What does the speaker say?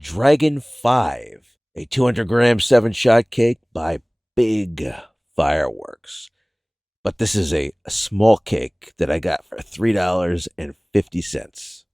Dragon 5, a 200-gram 7-shot cake by Big Fireworks. But this is a small cake that I got for $3.50.